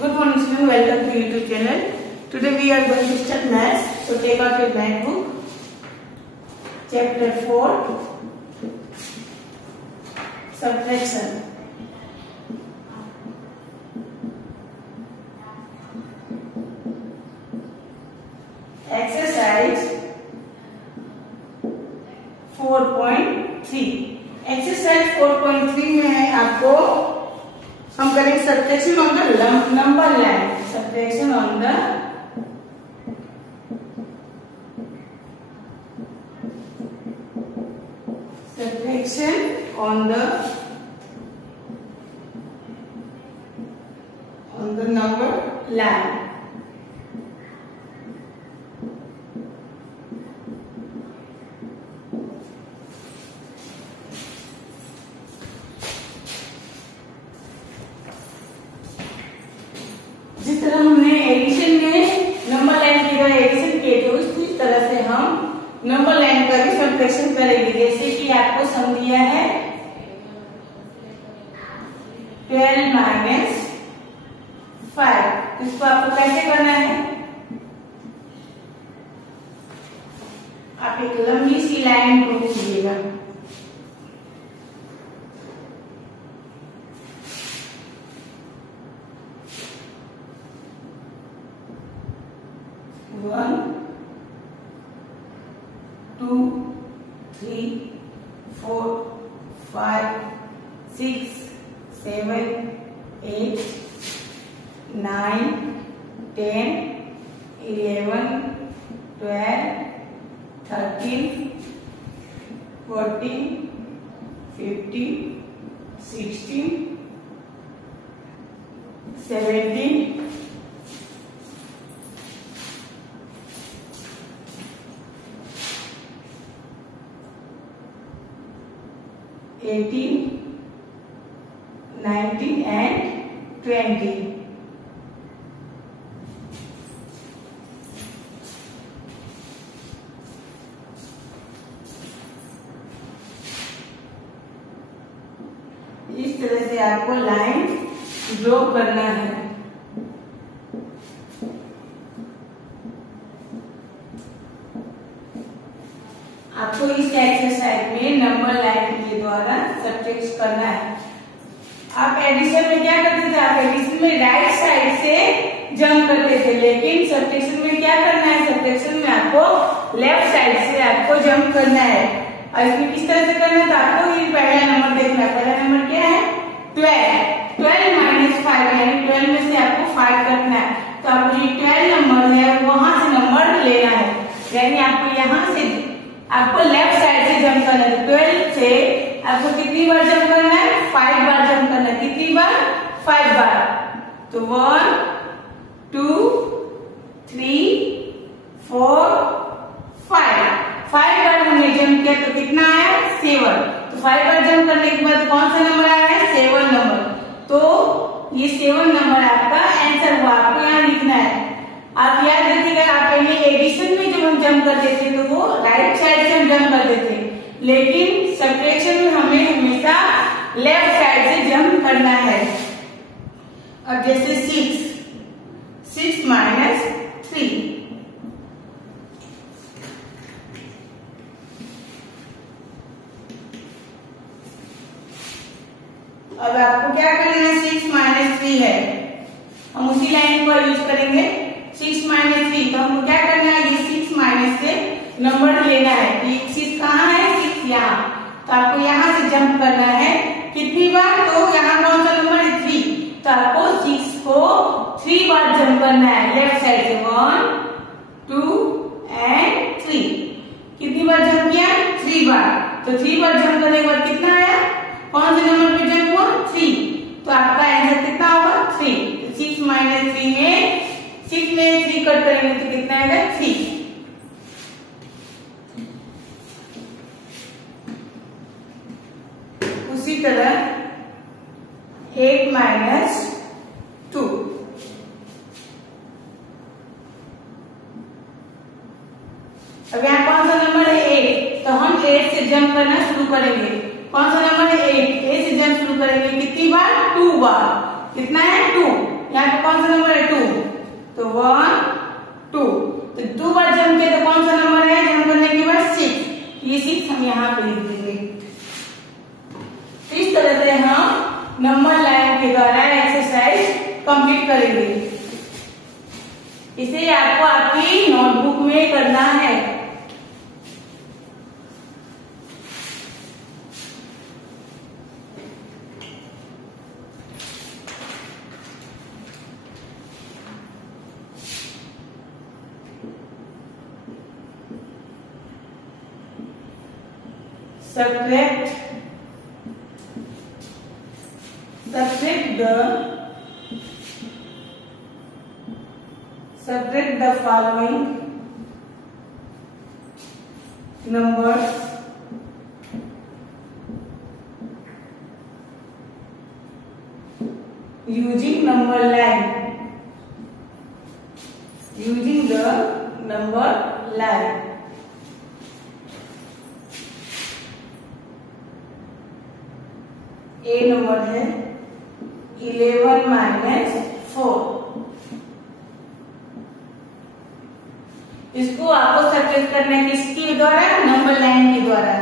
Good morning students, welcome to YouTube channel. Today we are going to start maths. So take out your math book. Chapter 4, subtraction. Exercise 4.3. Exercise 4.3 में है आपको हम करेंगे subtraction on the number line. Subtraction on the number line. जिस तरह हमने addition में number line की तरह एडिशन किए थे उसी तरह से हम नंबर लाइन का भी सब्ट्रैक्शन करेंगे. जैसे कि आपको सम दिया है 12 माइनस 5. इसको आपको कैसे करना है? आप एक लंबी सी लाइन को खींचिएगा. One 2 3 4 5 6 7 8 9 10 11 12 13 14 15 16 17 18 19 and 20. इस तरह से आपको लाइन ड्रॉ करना है. आपको इस एक्सरसाइज में नंबर लाइन के द्वारा सब्ट्रैक्ट करना है. आप एडिशन में क्या करते थे? आप एडिशन में राइट साइड से जंप करते थे, लेकिन सब्ट्रैक्शन में क्या करना है? सब्ट्रैक्शन में आपको लेफ्ट साइड से आपको जंप करना है. और इसमें किस तरह से करना है? तो आपको ये पहला नंबर देखना है. पहला नंबर क्या है? 12 माइनस 5 यानी 12 में से आपको 5 करना है. तो आपको जो 12 नंबर है वहां से नंबर लेना है, यानी आपको यहाँ से आपको लेफ्ट साइड से जंप करना है. 12 से आपको कितनी बार जंप करना है? 5 बार जंप करना है. कितनी बार? 5 बार. तो 1 2 3 4 5 बार हमने जंप किया तो कितना आया? 7. तो 5 बार जंप करने के बाद कौन सा नंबर आया है? 7 नंबर. तो ये 7 नंबर आपका आंसर हुआ. आपको यहाँ लिखना है. आप याद रखिएगा, आप पहले एडिशन में जब हम जंप करते थे तो वो राइट साइड से हम जंप करते थे, लेकिन सब्ट्रैक्शन में हमें हमेशा लेफ्ट साइड से जंप करना है. अब जैसे 6 माइनस 3. अब आपको क्या करना है? 6 माइनस 3 है, हम उसी लाइन को यूज करेंगे. 6 माइनस 3, तो हमको क्या करना है? ये 6 माइनस से नंबर लेना है. ये 6 कहाँ है? 6 यहाँ. तो आपको यहाँ से जंप करना है. कितनी बार? तो यहाँ कौन सा नंबर है? 3. तो आपको 6 को 3 बार जंप करना है लेफ्ट साइड से. 1 2 and 3. कितनी बार जंप किया? 3 बार. तो 3 बार जंप करने के बाद कितना आया? कौन से नंबर पे जंप हुआ? 3. तो आपका आंसर कितना होगा? 3. 6 माइनस 3 में 6 में 3 कट करेंगे तो कितना आएगा? 3. उसी तरह 8 माइनस 2. अब यहाँ कौन सा नंबर है? 8. तो हम 8 से जंप करना शुरू करेंगे. कौन सा नंबर है? 8. 8 से जंप शुरू करेंगे. कितनी बार? 2 बार. कितना है? 2. यहाँ पे कौन सा नंबर है 2, तो 1 2, तो 2 बार जंप किया तो कौन सा नंबर है जंप करने के बाद 6, ये 6 हम यहाँ पे लिख देंगे। इस तरह से हम नंबर लाइन के द्वारा एक्सरसाइज कंप्लीट करेंगे। इसे आपको आपकी नोटबुक में करना है। Subtract the following numbers using number line. Using the number line. A number है 11 माइनस 4। इसको आपको सब्ट्रैक्ट करना है किसके द्वारा, नंबर लाइन के द्वारा।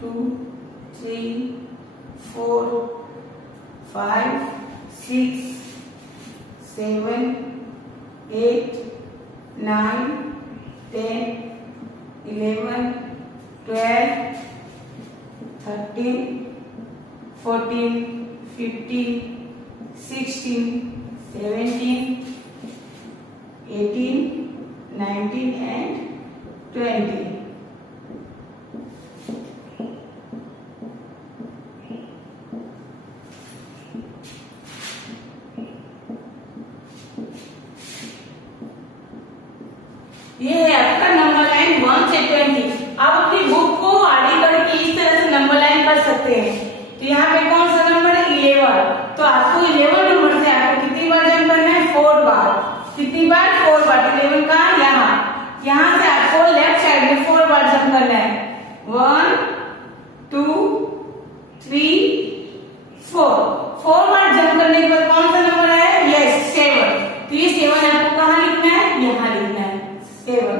To 3 4 5 6 7 8 9 10 11 12 13 14 15 16 17 18 19 and 20। ये है आपका नंबर लाइन 1 से 20। आप अपनी बुक को आड़ी करके इस तरह से नंबर लाइन कर सकते हैं। तो यहाँ पे कौन सा नंबर है 11, तो आपको 11 नंबर से आपको कितनी बार जंप करना है 4 बार। कितनी बार 4 बार। 11 का यहाँ से आपको लेफ्ट साइड में 4 बार जंप करना है। 1 2 3 4 बार जंप करने के बाद कौन सा नंबर है, यस 7। तो ये 7 आपको कहाँ लिखना है, यहाँ लिखना है 7।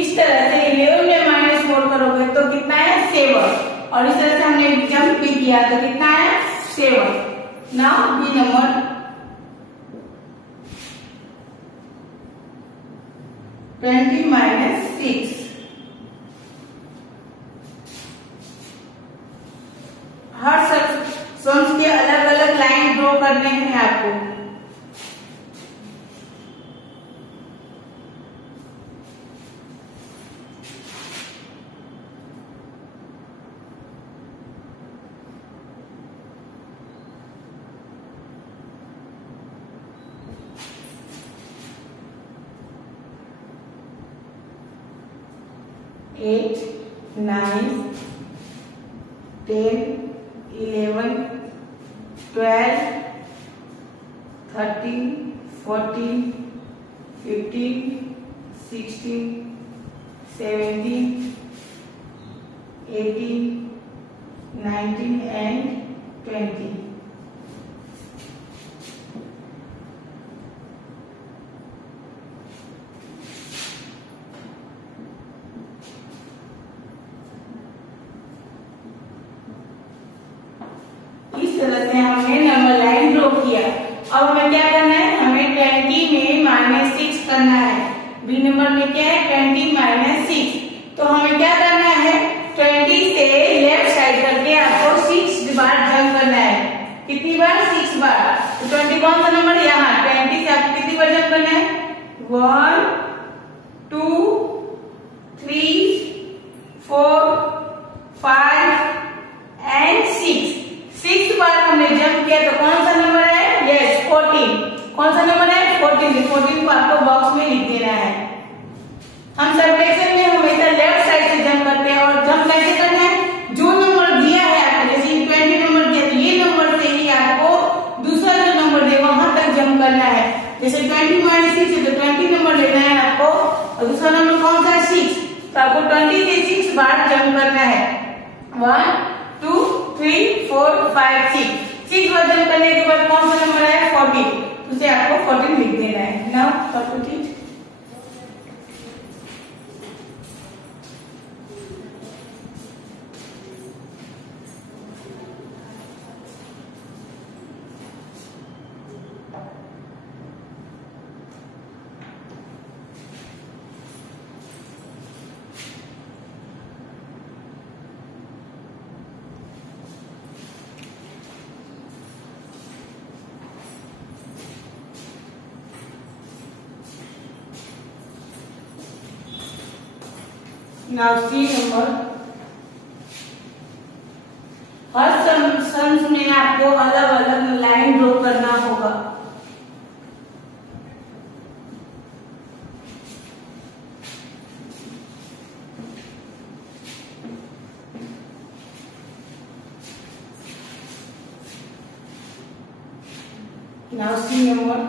इस तरह से 11 में -4 करोगे तो कितना है 7, और इस तरह से हमने जंप भी किया तो कितना है 7। Now B number 20 minus 6। हर सम्स के अलग अलग लाइन ड्रॉ करने हैं आपको। Eight 9 10 11 12 13 14 15 16 17 18 19 and 20। इस तरह से हमने नंबर लाइन ड्रॉ किया। अब हमें क्या करना है, हमें 20 में -6 करना है। बी नंबर में क्या है 20 माइनस 6। तो हमें क्या करना है 20 से लेफ्ट साइड करके आपको 6 बार जंप करना है। कितनी बार 6 बार। तो 20 कौन सा नंबर, यहाँ 20 से आपको कितनी बार जंप करना है 1 2 3 4 5 एंड 6 बार हमने जंप किया तो कौन सा नंबर है, यस 14। कौन सा नंबर है 14। 14 को आपको बॉक्स में लिख देना है। हम सब्ट्रैक्शन में हमेशा लेफ्ट साइड से जंप करते हैं, और जंप कैसे करना है, जो नंबर दिया है आपको, जैसे 20 नंबर दिया तो ये नंबर से ही आपको करना है। जैसे 20 माइनस 6 है तो 20 नंबर लेना है आपको, और दूसरा नंबर कौन सा है 6, तो आपको 20 से 6 बार जंप करना है। 1 2 3 4 5 6 बार जंप करने के बाद कौन सा नंबर है 14, उसे आपको 14 लिख देना है। Now solve it. Now C number, her sums में आपको अलग अलग लाइन ड्रॉ करना होगा। Now C number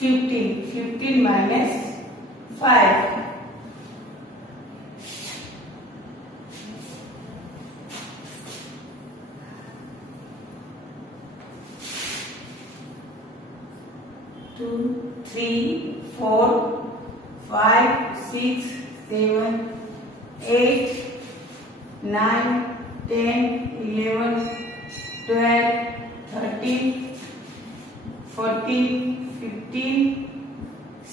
15 minus 5, 2 3 4 5 6 7 8 9 10 11 12 13 14 15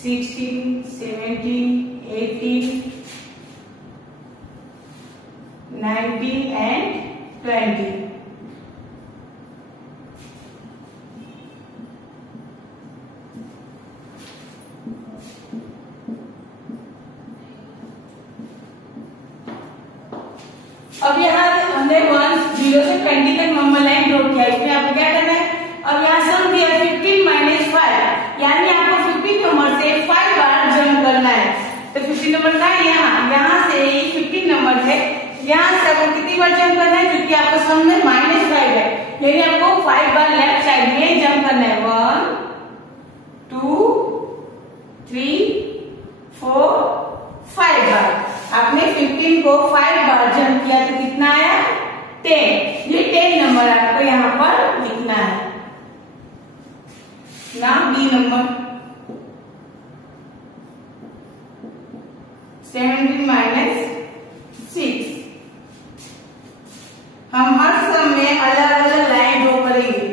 16 17 18 19 and 20। अब यहाँ हमने 0 से 20 तक नंबर लाइन ड्रॉ किया, इसमें आपको क्या करना है, अब यहाँ सम दिया 15 माइनस 5, यानी आपको 15 नंबर से 5 बार जंप करना है। तो 15 नंबर का यहाँ से 15 नंबर है, यहाँ से आपको कितनी बार जंप करना है, क्योंकि आपको सम में -5 है, यानी आपको 5 बार लेफ्ट साइड में जंप करना है। 1 2 3 4 5 बार। आपने 15 को 5 बार जंप किया तो कितना आया 10, ये 10 नंबर आपको यहाँ पर लिखना है। ना बी नंबर 17 माइनस 6, हम हर सम में अलग अलग लाइन ड्रॉ करेंगे।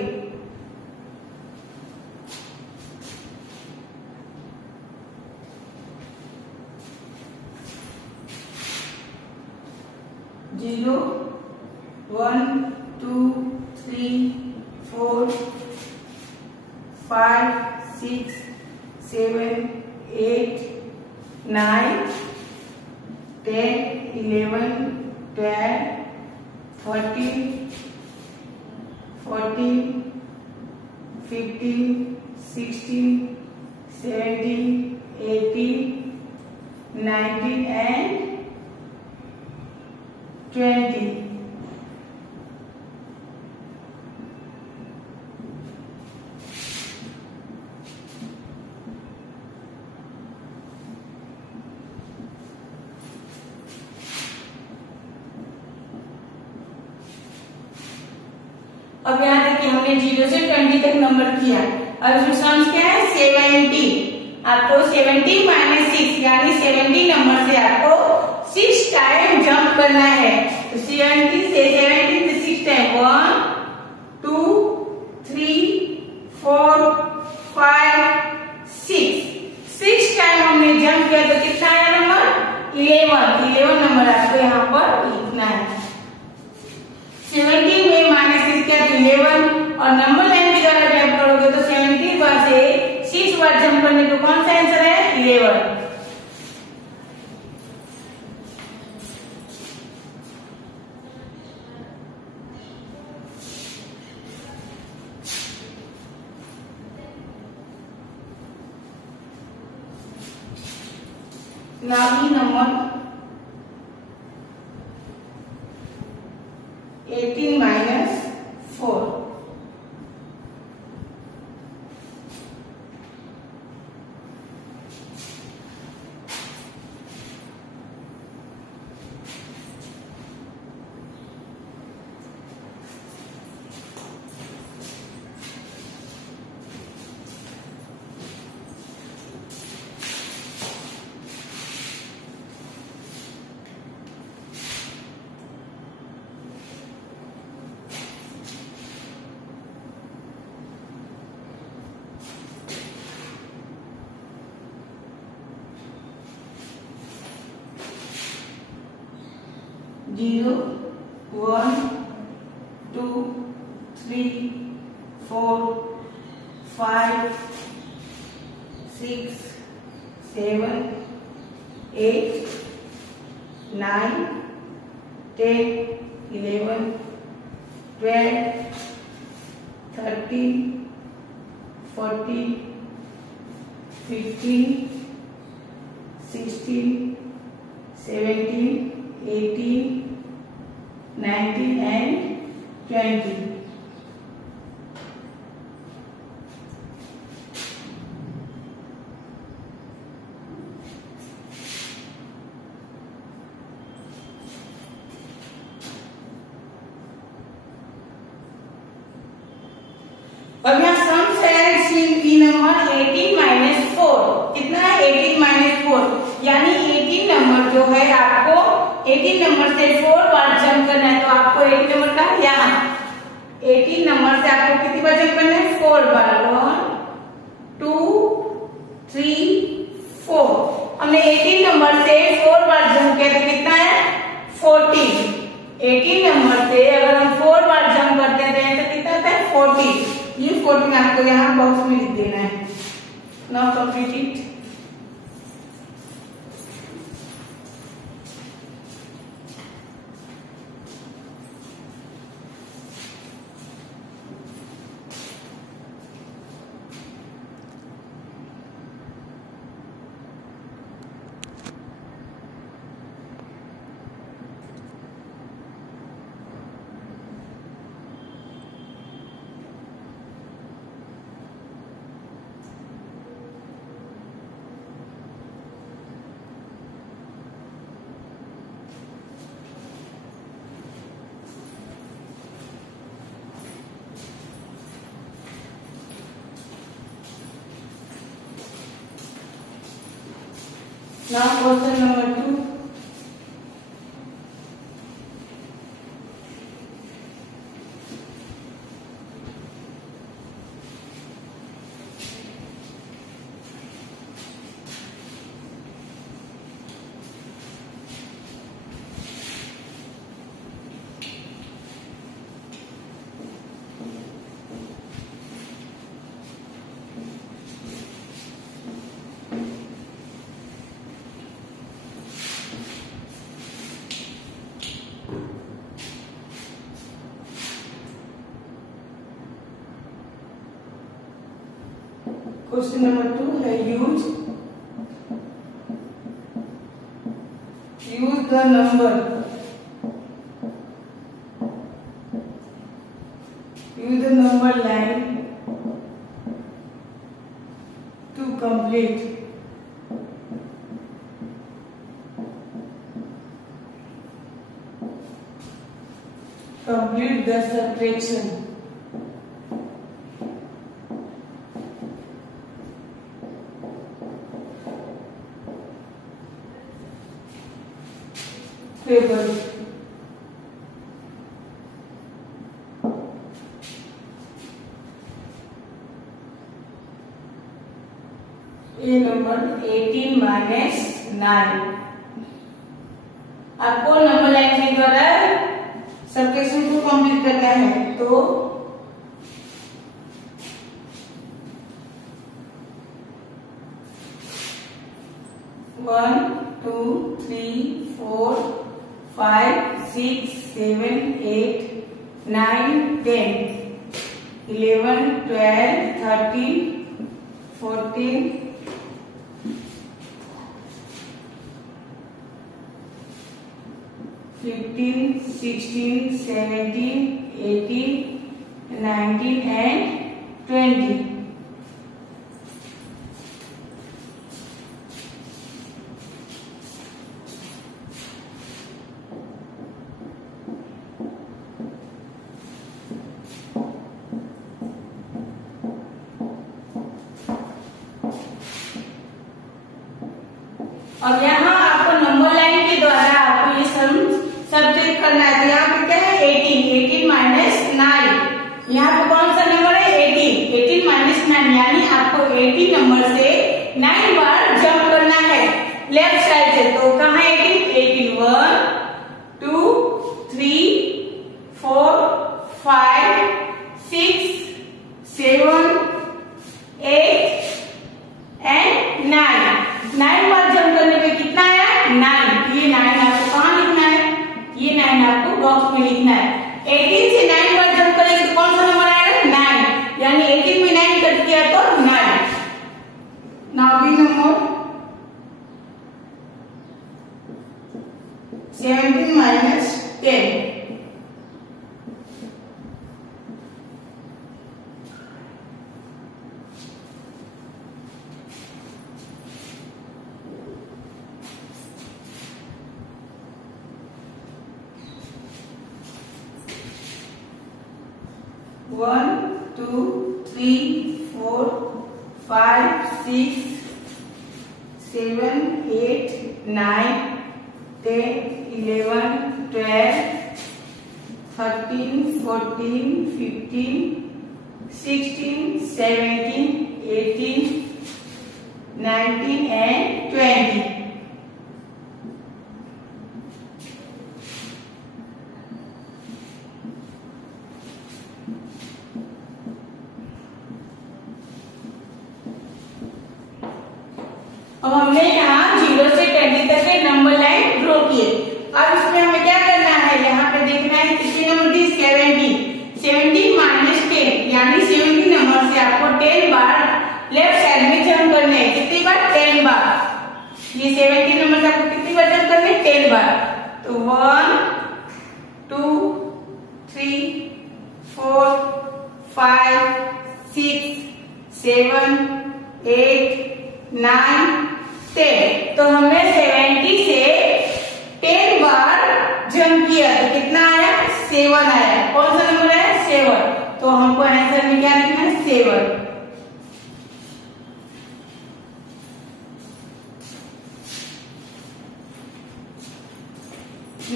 Zero 1 2 3 4 5 6 7 8 9 10 11 12 13 14 15 16 17 18 19 and 20। अब यहाँ देखिए हमने 0 से 20 तक नंबर किया, और इसमें सम्स क्या है 70। आपको 70 माइनस 6 यानी 70 नंबर से आपको 6 टाइम जंप करना है। तो 70 से 6 टाइम 1 2 3 4 5 6 टाइम हमने जंप किया तो कितना आया नंबर 11 नंबर आपको यहाँ पर लिखना है। 70 में -6 किया तो 11, और नंबर लाइन के द्वारा जंप करोगे तो 70 बार से 6 बार जंप करने को कौन सा आंसर है 11। नामी नंबर 18 माइनस 4, 0 1 2 3 4 5 6 7 8 9 10 11 12 13 14 15 16 17 18 19 and 20. अब यहाँ सम है सी नंबर 18 माइनस 4 कितना है 18 माइनस 4 यानी 18 नंबर जो है आपको 18 नंबर से 4 बार जंप करना है। तो आपको 18 नंबर का यहाँ 18 नंबर से आपको कितनी बार जंप करना है 4 बार 1 2 3 4। हमने 18 नंबर से 4 बार जंप किया तो कितना है 14। 18 नंबर से अगर हम 4 बार जंप करते हैं तो यहाँ कितना आता है 40। ये 14 आपको यहाँ बॉक्स में लिख देना है। Now complete it. Now question number 2. Question number 2 है use the number line to complete the subtraction. Table. ये नंबर 18 माइनस 9 आपको नंबर लाइन के द्वारा सबट्रैक्शन को कंप्लीट करना है। तो वन 2 3 4 5 6 7 8 9 10 11 12 13 14 15 16 17 18 19 and 20। अब यहाँ आपको नंबर लाइन के द्वारा आपको ये सम सब्ट्रैक्ट करना है। तो यहाँ पे क्या है 18 माइनस 9। यहाँ पे कौन सा नंबर है 18 माइनस 9 यानी आपको 18 नंबर से 9 बार जंप करना है लेफ्ट साइड से। तो कहाँ 18 1 2 7, 8 एंड 9। 9 बार जंप करने पे कितना आया? 9। ये 9 आपको कहाँ लिखना है? ये 9 आपको बॉक्स में लिखना है। 18 से 9 बार जंप करेंगे तो कौन सा नंबर आएगा? 9। यानी 18 में 9 कट किया तो 9। Now B number 17 minus 10. 1, 2, 3, 4, 5, 6, 7, 8, 9, 10, 11, 12, 13, 14, 15, 16, 17, 18, 19 and 20. अब हमने यहाँ 0 से 20 तक के नंबर लाइन ड्रॉ किए। अब इसमें हमें क्या करना है? यहाँ पे देखना है कितनी नंबर थी? 70। 70 माइनस 10 यानी 70 नंबर से आपको 10 बार लेफ्ट साइड में जंप करने हैं। कितनी बार? 10 बार। ये 70 नंबर से आपको कितनी बार जंप करने हैं? 10 बार। तो 1, 2, 3, 4, 5, 6, 7, 8, 9, 10। तो हमने 70 से 10 बार जंप किया तो कितना आया? 7 आया। कौन सा नंबर आया? 7। तो हमको आंसर में क्या लिखना है? 7।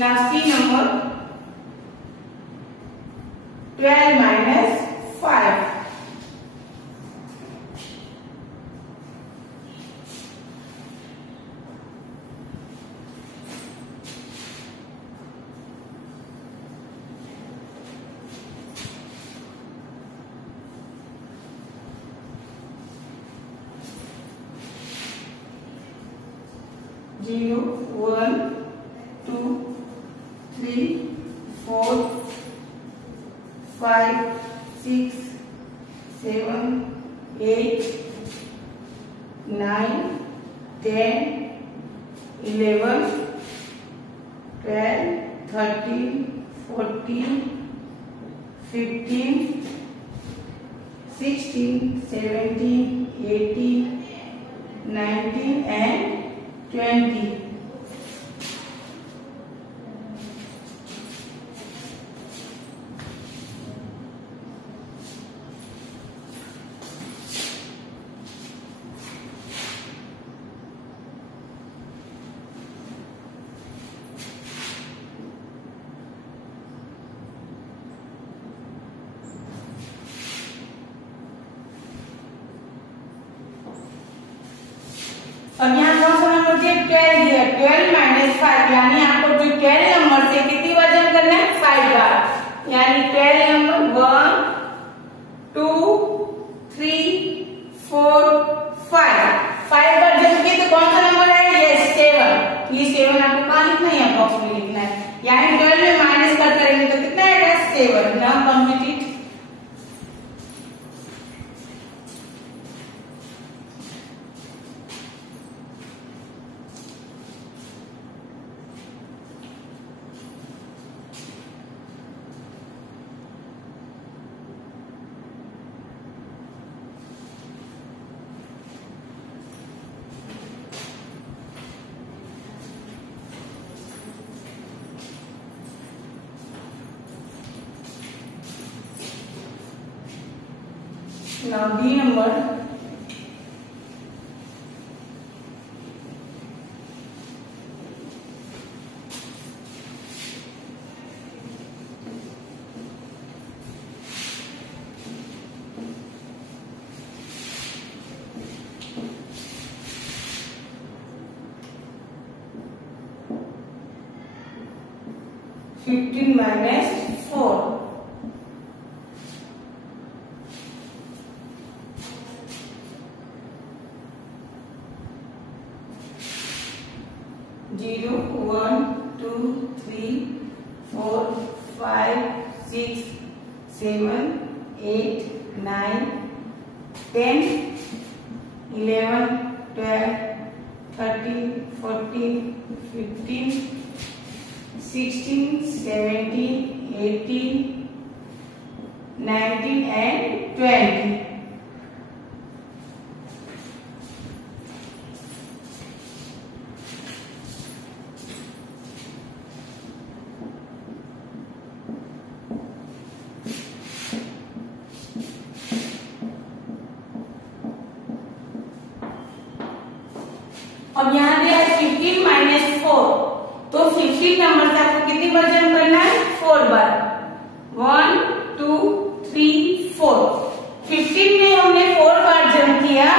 Now see number 12 minus 5. Zero, 1, 2, 3, 4, 5, 6, 7, 8, 9, 10, 11, 12, 13, 14, 15, 16, 17, 18, 19 and 20. और यहाँ कौन सा नंबर दिया? 12 दिया। 12 माइनस 5 यानी आपको जो 12 नंबर से कितनी बार जंप करना है? 5 बार। यानी 12 नंबर 1, 2, 3, 4, 5 बार जंप किए तो कौन सा नंबर है? यस 7। ये 7 आपको कहाँ लिखना है? बॉक्स में लिखना है। यानी 12 में माइनस करते रहेंगे तो कितना आएगा? 7। Now complete it. Now B number 15 minus 4. 0 1 2 3 4 5 6 7 8 9 10 11 12 13 14 15 16 17 18 19 and 20. अब यहाँ दिया 15 माइनस 4, तो 15 नंबर से आपको कितनी बार जंप करना है? 4 बार। 1 2 3 4। 15 में हमने 4 बार जंप किया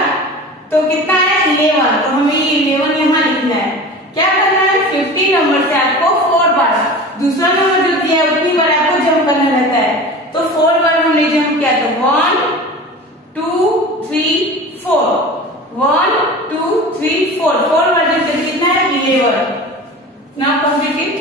तो कितना है? 11। तो हमें ये 11 यहाँ लिखना है। क्या करना है? 15 नंबर से आपको 4 बार, दूसरा नंबर जो दिया है उतनी बार आपको जंप करना रहता है। तो 4 बार हमने जंप किया तो 1 2 3 4, 1 2 3 4, 4 बार जंप करके कितना है? 11। Now complete it.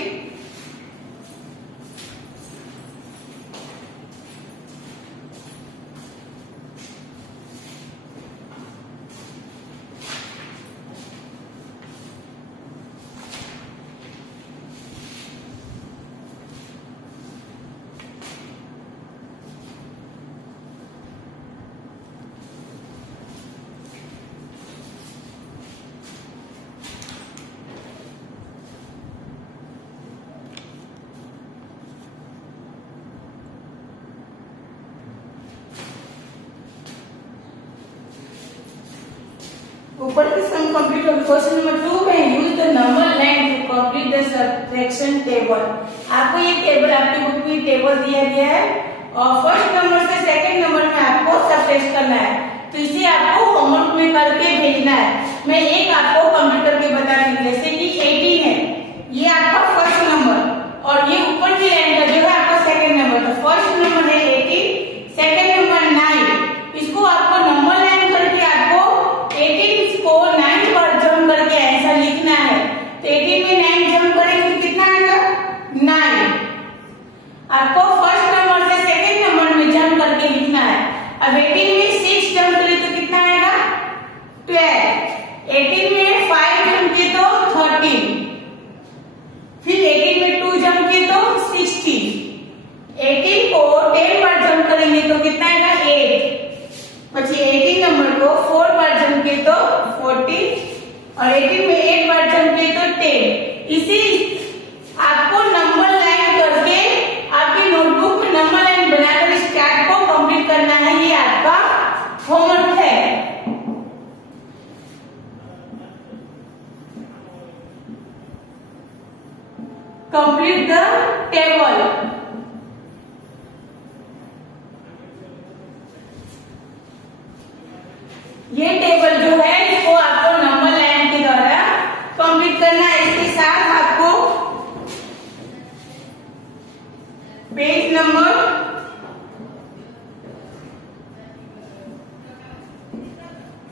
ऊपर की सम कंप्लीट हो। क्वेश्चन नंबर 2 में use the number line to complete the subtraction table. आपको ये टेबल आपकी बुक में टेबल दिया गया है और फर्स्ट नंबर से सेकंड नंबर में आपको सब्ट्रैक्ट करना है, तो इसे आपको होमवर्क में करके भेजना है। मैं एक आपको कंप्लीट करके बता रही हूँ। जैसे कि 18 है, ये आपका फर्स्ट नंबर और ये ऊपर की लाइन का जो है आपका सेकंड नंबर। तो फर्स्ट नंबर है 18, सेकंड नंबर 9। इसको आपको नंबर लाइन करके आपको 18 को 9 पर जंप करके आंसर लिखना है। तो 18 में 9 जंप करेंगे तो कितना आएगा? 9। आपको फर्स्ट नंबर से सेकंड नंबर में जंप करके लिखना है। अब 18 में 6 जंप करें तो कितना आएगा? 12। 18 में 5 जंप किए तो 13, फिर 18 में 2 जंप किए तो 16। 18 को 10 बार जंप करेंगे तो कितना आएगा? 8। પછી 18 नंबर को 4 बार जंप किए तो 14 और 18 में 8 बार जंप किए तो 10। इसी आपको नंबर लाइन करके आपकी नोटबुक में नंबर लाइन बनाकर इस चार्ट को कंप्लीट करना है। ये आपका होमवर्क है। Complete the table. ये टेबल जो है इसको आपको नंबर लाइन के द्वारा कंप्लीट करना है। इसके साथ आपको page number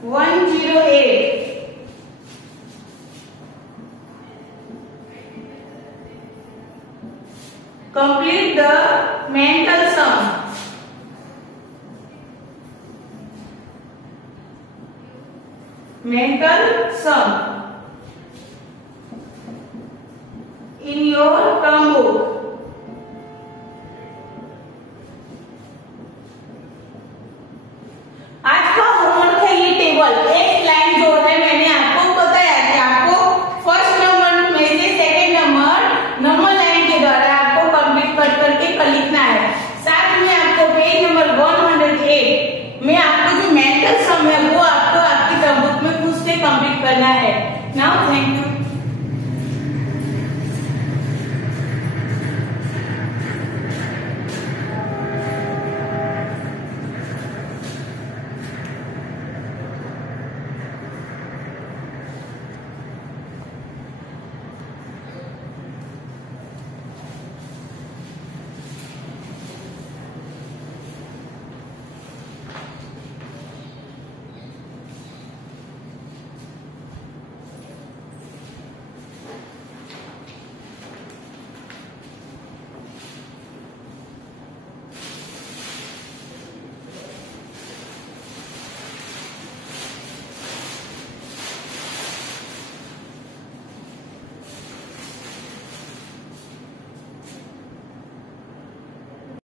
108 complete the mental sum। mental sum in your